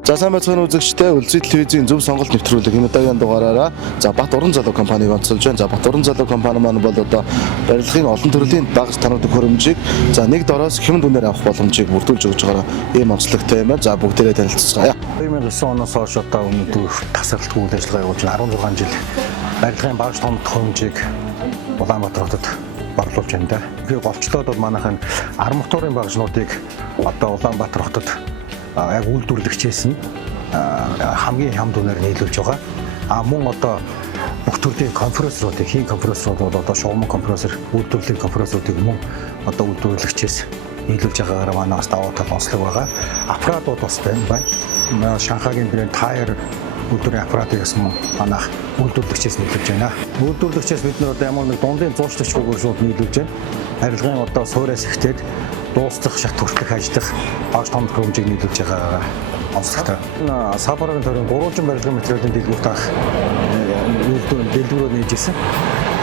За сайн байцгаана үзэгчдээ, Үлзий телевизийн зөв сонголт нэвтрүүлэг энэ удаагийн дугаараараа Бат Уран залуу компаниг онцолж байна. Бат Уран залуу компани маань бол одоо барилгын олон төрлийн дагаж тануудаг хөрөмжийг нэг дороос хэм дүнээр авах боломжийг бүрдүүлж өгж байгаа ийм онцлогтой юм байна. За бүгдээрээ танилццгаая. 2009 оноос хойш одоо өнөөдөр тасралтгүй үйл ажиллагаа явуулж 16 жил барилгын багаж томд хөрөмжийг Улаанбаатар хотод борлуулж байна да. Тэгэхээр голчлоод бол манайхан арматурын багажнуудыг одоо Улаанбаатар хотод яг үйлдвэрлэгчээс нь хамгийн хямд үнээр нийлүүлж байгаа. Мөн одоо бүх төрлийн компрессоруудыг, хийн компрессорууд бол одоо шугам компрессор, үйлдвэрлэлийн компрессоруудыг мөн одоо үйлдвэрлэгчээс нийлүүлж байгаагаар манаас давуу тал онцлог байгаа. Аппаратууд бас байна. Шанхайгийн брэнд Tire үйлдвэрийн аппаратыг мөн манайх үйлдвэрлэгчээс нийлүүлж байна. Үйлдвэрлэгчээс бид нар одоо ямар нэг дундын зуучлагчгүй шууд нийлүүлж байна. Барилгын одоо суураас ихтэй дуустах, шат хүртэх, ажиллах багаж томд хөрөмжийг нийлүүлж байгаа онцлогтой. Сапарагийн төрийн 300 барилгын материалын дэлгүүрт авах дэлгүүрөө нээж ирсэн.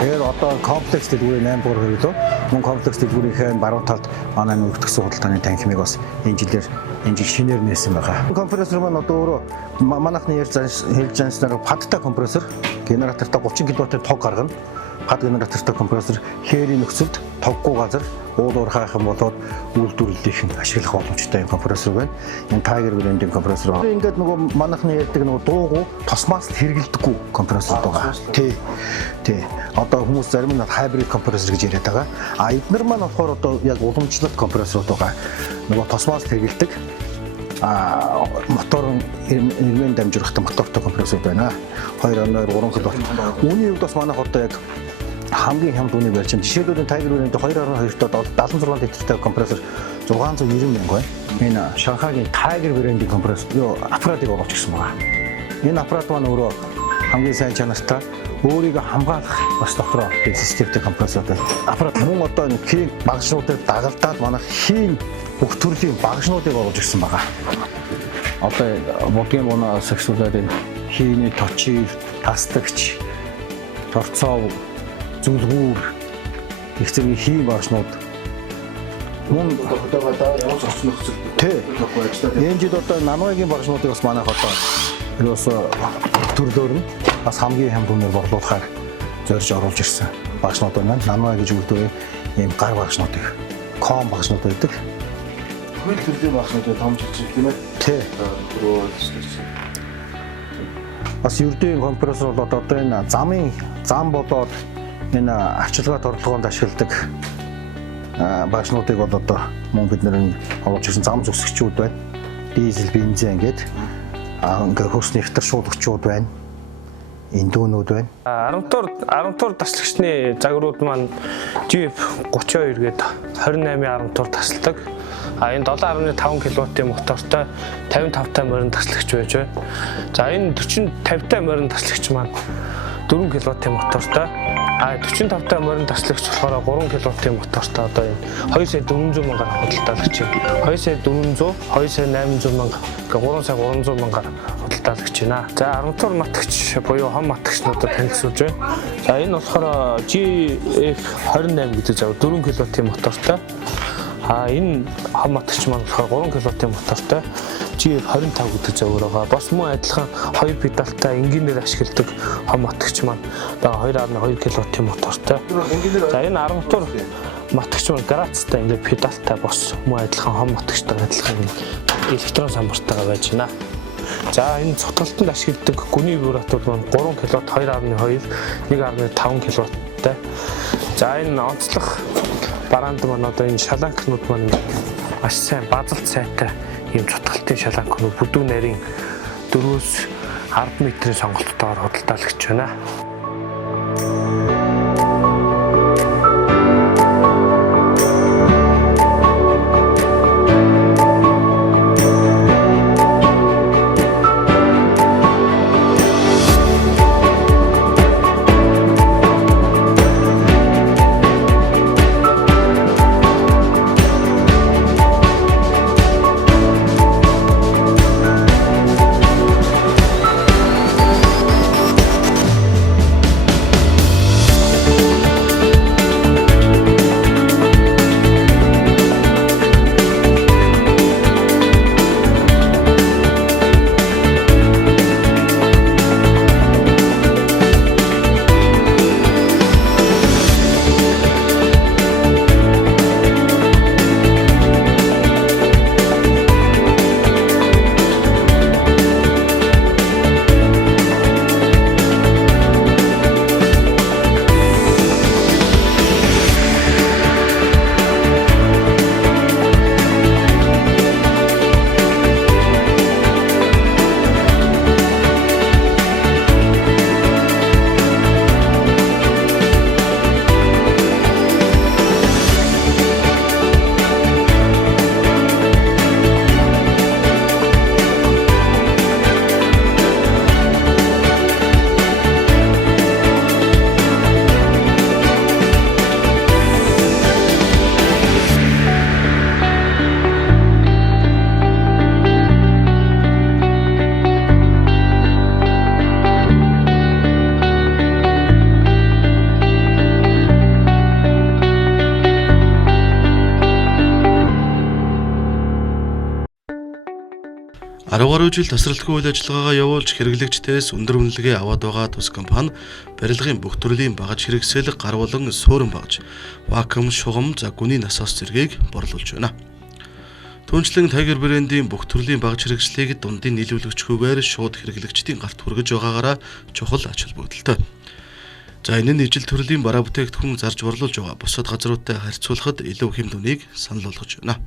Тэгэхээр одоо комплекс дэлгүүрийн 8 дугаар хөрөлөө мөн комплекс дэлгүүрийнхээ баруун талд манай нөхцөл судалгааны танхимыг бас энэ жил шинээр нээсэн байгаа. Компрессор маань одоо өөрөө манайхны хэлж занснаар падтай компрессор, генератортой 30 кW-ийн тог гаргана. Пад генератортой компрессор хээрийн нөхцөлд тоггүй газар уулуур хаах юм болоод үйлдвэрлэлийг ашиглах боломжтой юм компрессор байна. Энэ Tiger брендийн компрессор. Ингээд нөгөө манайхны ярьдаг нөгөө дуугүй тосмаас хэрэгэлдэггүй компрессор байгаа. Тий. Одоо хүмүүс зарим нь хайбрид компрессор гэж яриад байгаа. Эднэр маань болохоор одоо яг уламжлалт компрессорууд байгаа. Нөгөө тосмаас хэрэгэлдэг моторын ирмэн дамжуулахтай мотортой компрессор байна. 2.3 кW. Үүний хувьд бас манайх одоо яг хамгийн хямд үнийг барьж байна. Жишээлбэл Tiger брендийн 2.2-тоо 76 литртэй компрессор 690 мянга байна. Энэ Шанхайгийн Tiger брендийн компрессор аппаратыг оруулж ирсэн байна. Энэ аппарат маань өөрөө хамгийн сайн чанартай өөрийгөө хамгаалах бас дотроо системтэй компрессор байна. Аппарат мөн одоо энэ хийн багажнуудыг дагалдаад манайх хийн бүх төрлийн багажнуудыг оруулж ирсэн байна. Одоо бодгийн бунаас эхлүүлээд энэ хийний точил, тастагч, торцоо, зүлгүүр их зэргийн хийн багажнууд мөн хотоогоо ямар ч орчин нөхцөл энэ жил одоо наногийн багажнуудыг бас манайх одоо ерөөсөө төрлөөр нь бас хамгийн хямд үнээр борлуулахаар зорж оруулж ирсэн багажнууд байна. Наноа гэж үлдээ ийм гар багажнуудыг ком багажнууд байдаг. Хөл төрлийн багажнууд том жижиг тийм ээ. Тий. Бас ердийн компрессор бол одоо энэ зам болоод энэ арчилгаат орлогоонд ашигладаг багажнуудыг бол одоо мөн бид нэр оруулж ирсэн зам зүсгчүүд байна. Дизель, бензин ингээд ингээ хөрсний ихтер шуулгачууд байна. Индүүнүүд байна. 14 таслагчны загварууд маань Jeep 32 гээд 28-ийн 14 тасалдаг. Энэ 7.5 кW-ийн мотортой 55-тай морин таслагч байж байна. За энэ 50-тай морин таслагч маань 4 кW-ийн мотортой. 45-тай морин таслагч болохоор 3 кW-ийн мотортой одоо энэ 2 сая 400 мянгаар худалдаалагч юм. 2 сая 400, 2 сая 800 мянга, 3 сая 300 мянгаар худалдаалагч байна. За 14 матгч буюу хом матгчнуудад танилцуулж байна. За энэ болохоор GF28 гэдэг зав 4 кW-ийн мотортой. Энэ хом матгч маань болохоор 3 кW-ийн мотортой. GF25 гэдэг завар байгаа. Бас мөн адилхан 2 педалтай энгийнээр ашигладаг хом матгч маань 2.2 кW-ийн мотортой. За энэ 14 матгч маань грацтай ингээд педалтай бос мөн адилхан хом матгчтай адилхан электрон самбартайгаа байж байна. За энэ цутгалтанд ашигладаг гүний вибратор маань 3 кW 2.2, 1.5 кW-тай. За энэ онцлог бараанд маань одоо энэ шаланкнууд маань маш сайн базалт сайтай ийм цутгалтын шаланкнууд бүдүүн нарийн 4-өөс 10 метрийн сонголттойгоор худалдаалагч байна. 10 гаруй жил тасралтгүй үйл ажиллагаагаа явуулж хэрэглэгчдээс өндөр үнэлгээ аваад байгаа тус компани барилгын бүх төрлийн багаж хэрэгсэл гар болон суурин багаж, вакуум, шугам, за гүний насос зэргийг борлуулж байна. Түүнчлэн Tiger брэндийн бүх төрлийн багаж хэрэгслийг дундын нийлүүлэгчгүйгээр шууд хэрэглэгчдийн гарт хүргэж байгаагаараа чухал ач холбогдолтой. За энэ нь ижил төрлийн бараа бүтээгдэхүүн зарж борлуулж байгаа бусад газруудтай харьцуулахад илүү хэм дүнийг санал болгож байна.